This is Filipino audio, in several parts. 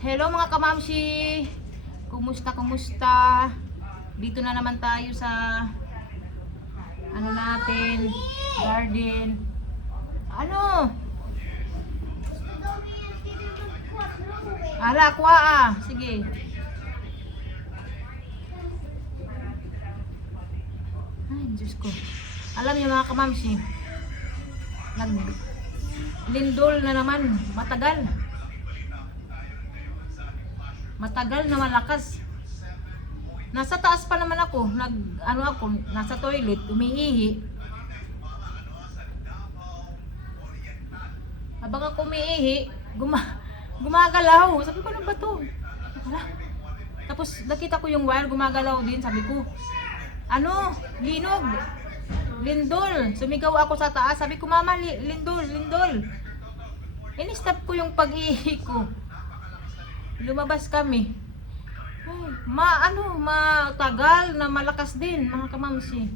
Hello mga kamamshi! Kumusta? Dito na naman tayo sa ano natin, garden. Ano? Ala, kuha ah. Sige. Ay, Diyos ko. Alam niyo mga kamamshi, lindol na naman. Matagal na malakas. Nasa taas pa naman ako, nasa toilet, umiihi. Habang ako umiihi, gumagalaw. Sabi ko, ano ba to? Wala. Tapos nakita ko yung wire, gumagalaw din. Sabi ko, ano? Linog. Lindol. Sumigaw ako sa taas. Sabi ko, mama, lindol. In-stop ko yung pag-ihi ko. Lumabas kami. Ay, matagal na malakas din mga kamamsi.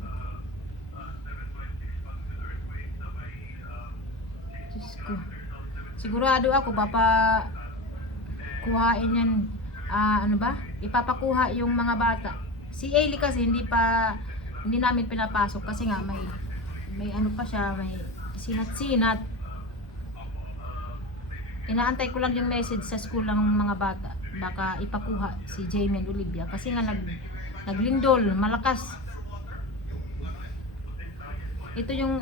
Diyos ko. Sigurado ako kuhain yan, ipapakuha yung mga bata. Si Ailey kasi hindi namin pinapasok kasi nga may ano pa siya, may sinat-sinat. Inaantay ko lang yung message sa school ng mga bata. Baka ipakuha si Jamie and Olivia kasi nga naglindol, malakas. Ito yung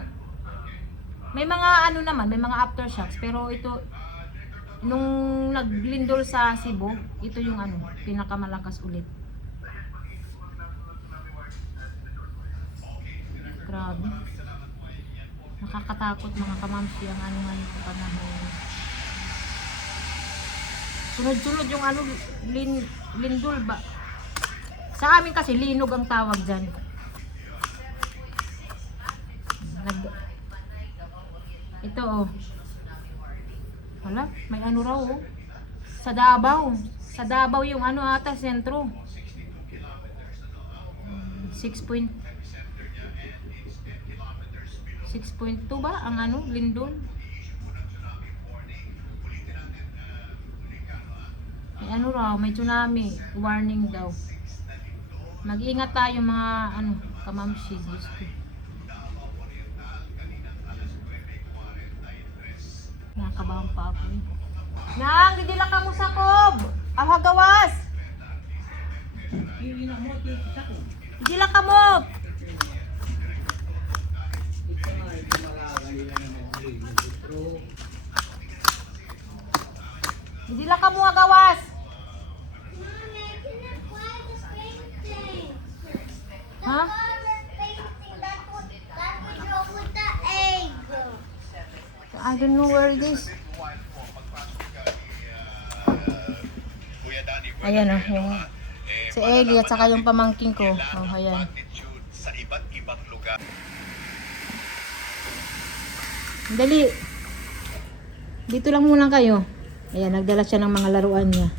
may mga may mga aftershocks, pero ito nung naglindol sa Cebu, ito yung pinakamalakas ulit. Grabe. Nakakatakot mga kamamsi ang ngayon sa panahon. Sunod-sunod yung lindol ba? Sa amin kasi linog ang tawag dyan. Ito oh. Wala, may raw oh. Sa Davao yung ata sentro. 6.2 ba ang lindol? May tsunami warning daw. Mag-ingat tayo mga kamamshi. Nakakabahan pa ako eh. Nang, didila ka mo sa kob! Ahagawas! Didila ka mo! Didila ka mo agawas! Huh? I don't know where it is. Ayan yung si Ellie at saka yung pamangking ko. Oh, ayan. Dali. Dito lang muna kayo. Ayan, nagdala siya ng mga laruan niya.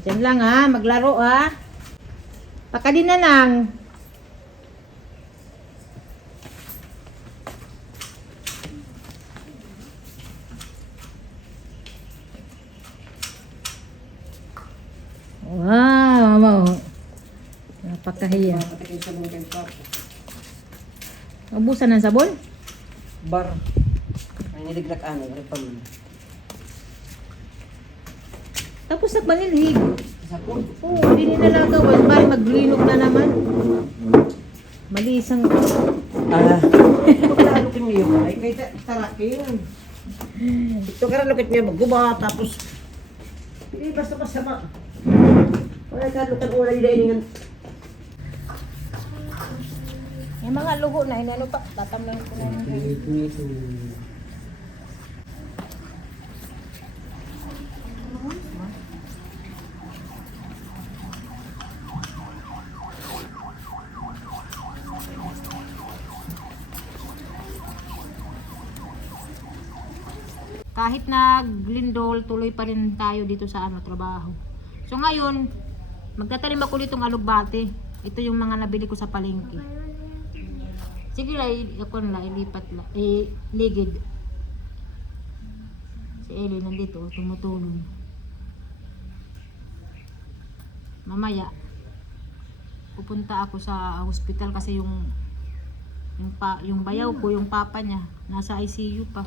Diyan lang maglaro Pakadin na lang. Wow. Napakahiya. Ubusan ng sabon? Bar. Ay niliglag repaman. Tapos nagmanilhig. Sabon? Oo, hindi nilalagawan. Bari maglinog na naman. Malisang. Ito lukin mo yun. Ay, kaya tarakin. Ito lukit mo yun. Magguba, tapos hindi basta masama. Wala ka lukan ulan yung dainingan. Yung mga luho na, tatamlan ko na yung kahit naglindol, tuloy pa rin tayo dito sa trabaho. So ngayon, magtatanim ako ditong alugbate. Ito yung mga nabili ko sa palengke. Sige lang, ilipat lang. Ligid. Si Ellie nandito, tumutulong. Mamaya, pupunta ako sa hospital kasi yung bayaw ko, yung papa niya, nasa ICU pa.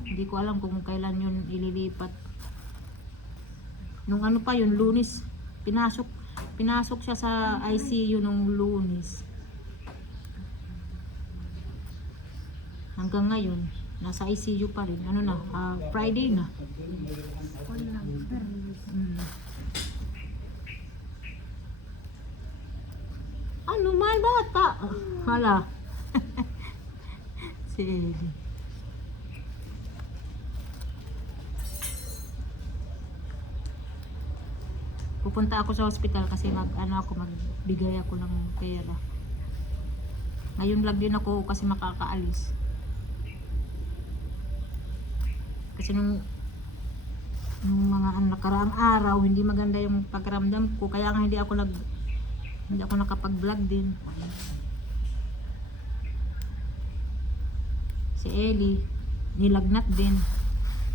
Hindi ko alam kung kailan yun ililipat. Nung ano pa yun, Lunes, pinasok siya sa ICU nung Lunes. Hanggang ngayon, nasa ICU pa rin. Ano na, Friday na. Mm. Ano man bata? Hala. Si Ellie. Pupunta ako sa hospital kasi magbigay ako ng pera. Ngayon lang din ako kasi makakaalis. Kasi nung mga nakaraang araw, hindi maganda yung pagramdam ko. Kaya nga hindi ako nakapag-vlog din. Si Ellie, nilagnat din.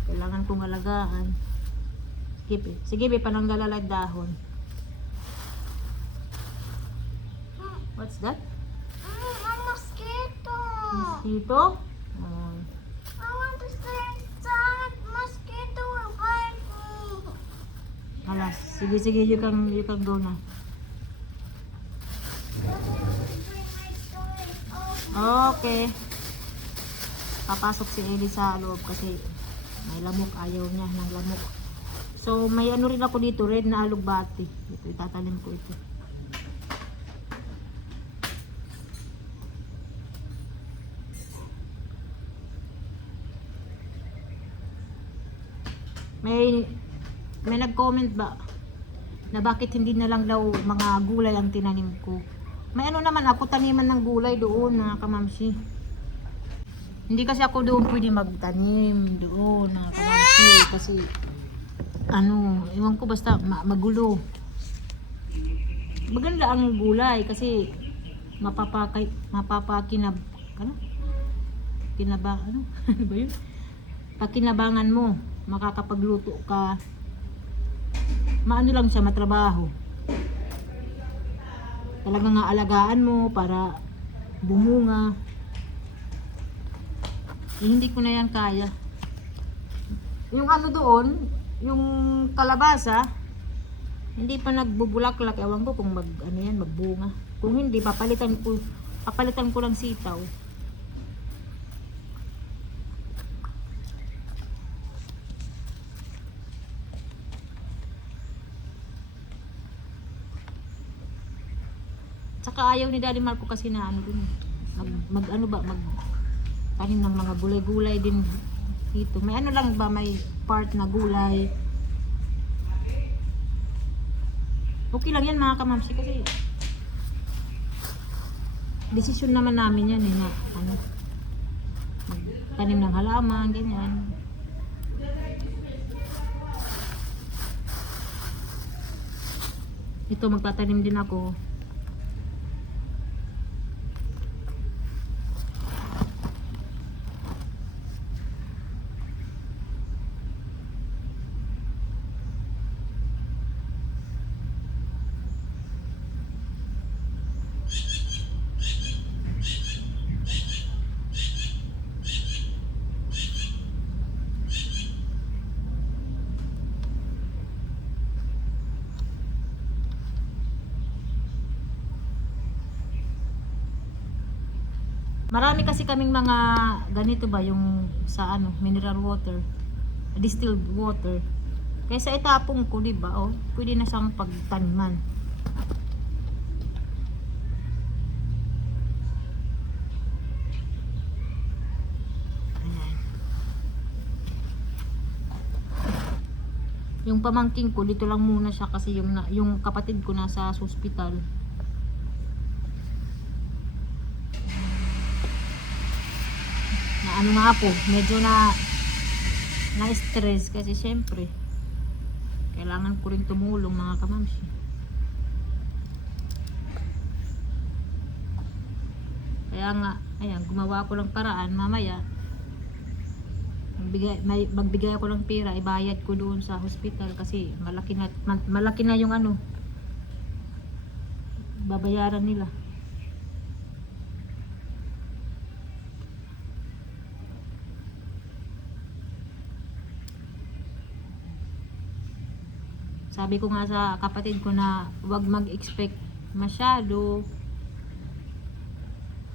Kailangan kong alagaan. Sige, pananggalalad dahon. What's that? A mosquito. Mosquito? I want to stay inside. Mosquito will bite me. Alas, sige, you can go na. Okay. Papasok si Ellie sa loob kasi may lamok, ayaw niya ng lamok. So may ano rin ako dito, red na alugbati. Ito, itatanim ko ito. May nag-comment ba na bakit hindi na lang daw mga gulay ang tinanim ko. May ano naman ako, taniman ng gulay doon, mga kamamsi. Hindi kasi ako doon pwede magtanim doon, mga kamamsi, kasi ewan ko, basta magulo. Maganda ang gulay kasi ano ba yun? Pakinabangan mo, makakapagluto ka. Maano lang siya, matrabaho. Talagang aalagaan mo para bumunga. Hindi ko na yan kaya. Yung ano doon, yung kalabasa, hindi pa nagbubulaklak. Ewan ko kung magbunga. Kung hindi, papalitan ko lang sitaw. Tsaka ayaw ni Daddy Marco kasi na tanim ng mga gulay-gulay din dito. May ano lang ba, may part na gulay. Okay lang yan, mga kamamsi, kasi desisyon naman namin yan na tanim ng halaman, ganyan. Ito, magtatanim din ako. Marami kasi kaming mga ganito ba, yung sa mineral water, distilled water. Kaysa itapong ko, di ba? Oh, pwede na siyang pagtaniman. Ayan. Yung pamangking ko, dito lang muna siya kasi yung kapatid ko nasa hospital. Ano nga po, medyo na-stress kasi syempre kailangan ko rin tumulong, mga kamamsi. Kaya nga, ayan, gumawa ko lang paraan mamaya magbigay ako ng pera, ibayad ko doon sa hospital kasi malaki na yung ano babayaran nila. Sabi ko nga sa kapatid ko na wag mag-expect masyado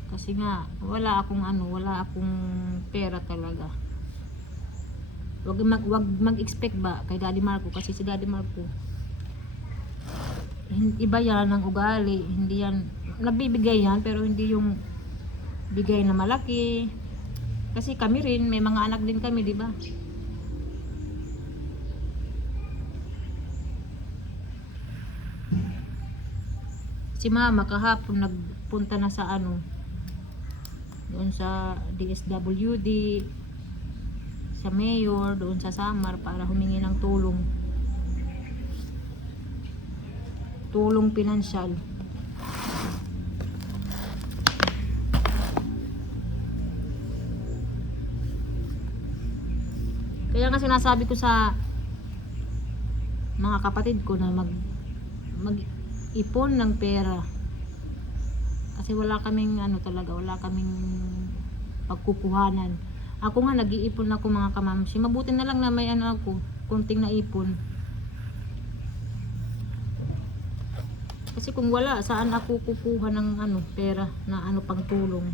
kasi nga wala akong pera talaga. Wag mag-expect ba kay Daddy Marco kasi si Daddy Marco iba yan ang ugali, hindi yan nagbibigay yan pero hindi yung bigay na malaki kasi kami rin may mga anak din kami, di ba? Si mama kahapon nagpunta na sa ano doon sa DSWD sa mayor doon sa Samar para humingi ng tulong pinansyal. Kaya nga sinasabi ko sa mga kapatid ko na mag-ipon ng pera. Kasi wala kaming wala kaming pagkukuhanan. Ako nga nag-iipon ako mga kamamsi. Mabuti na lang na may konting naipon. Kasi kung wala, saan ako kukuha ng pera na pang tulong?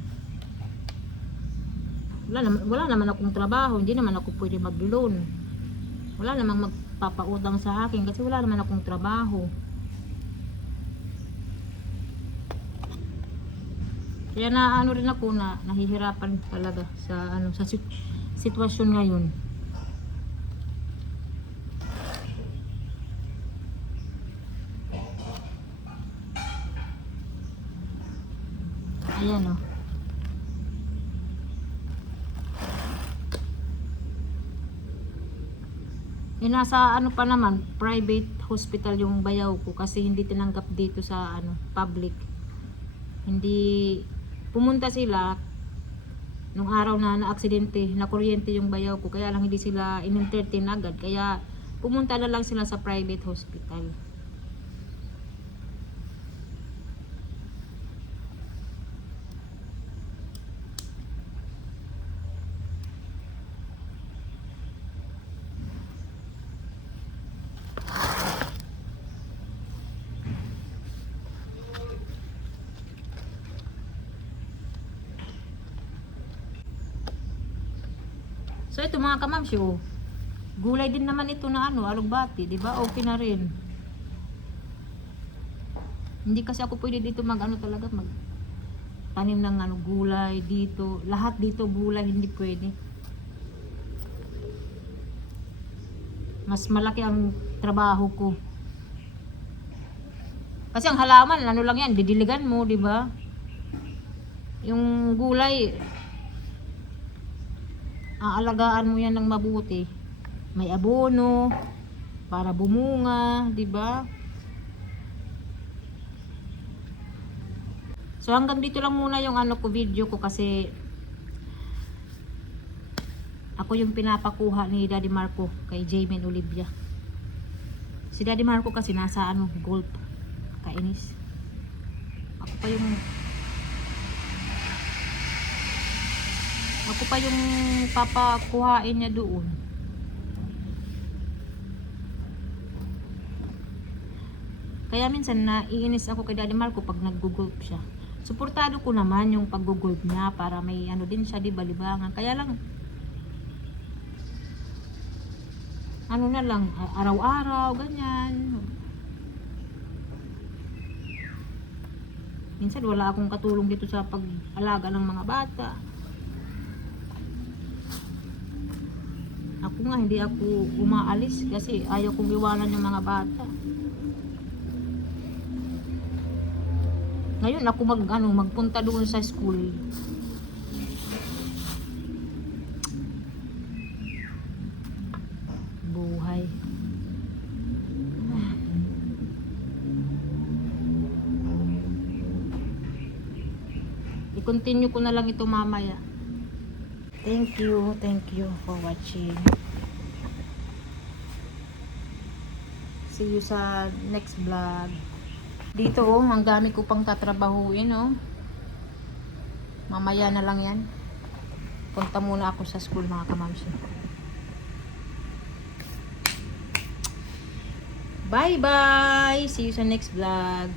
Wala naman akong trabaho, hindi naman ako pwede mag-loan. Wala namang magpapautang sa akin kasi wala naman akong trabaho. Kaya rin ako na nahihirapan talaga sa sa sitwasyon ngayon. Ayan o. Nasa pa naman, private hospital yung bayaw ko kasi hindi tinanggap dito sa public. Hindi pumunta sila nung araw na aksidente, na kuryente yung bayaw ko, kaya lang hindi sila in-entertain agad, kaya pumunta na lang sila sa private hospital. So ito mga kamamsi, gulay din naman ito na alugbati, di ba? Okay na rin. Hindi kasi ako pwede dito talaga tanim ng gulay dito. Lahat dito gulay, hindi pwede. Mas malaki ang trabaho ko. Kasi ang halaman, lang yan, didiligan mo, di ba? Yung gulay, aalagaan mo yan ng mabuti. May abono para bumunga, 'di ba? So hanggang dito lang muna yung video ko kasi ako yung pinapakuha ni Daddy Marco kay Jamin Olivia. Si Daddy Marco kasi nasa golf. Kainis. Ako pa yung papakuhain niya doon. Kaya minsan naiinis ako kay Daddy Marco pag nag-golf siya. Suportado ko naman yung pag-golf niya para may din siya, di balibangan. Kaya lang na lang, araw-araw, ganyan. Minsan wala akong katulong dito sa pag-alaga ng mga bata. Ako nga, hindi ako umaalis kasi ayaw kong iwanan yung mga bata. Ngayon ako magpunta doon sa school. Buhay. I-continue ko na lang ito mamaya. Thank you for watching. See you sa next vlog. Dito oh, ang dami ko pang tatrabahuin oh. Mamaya na lang yan. Punta muna ako sa school mga kamamsi. Bye bye! See you sa next vlog.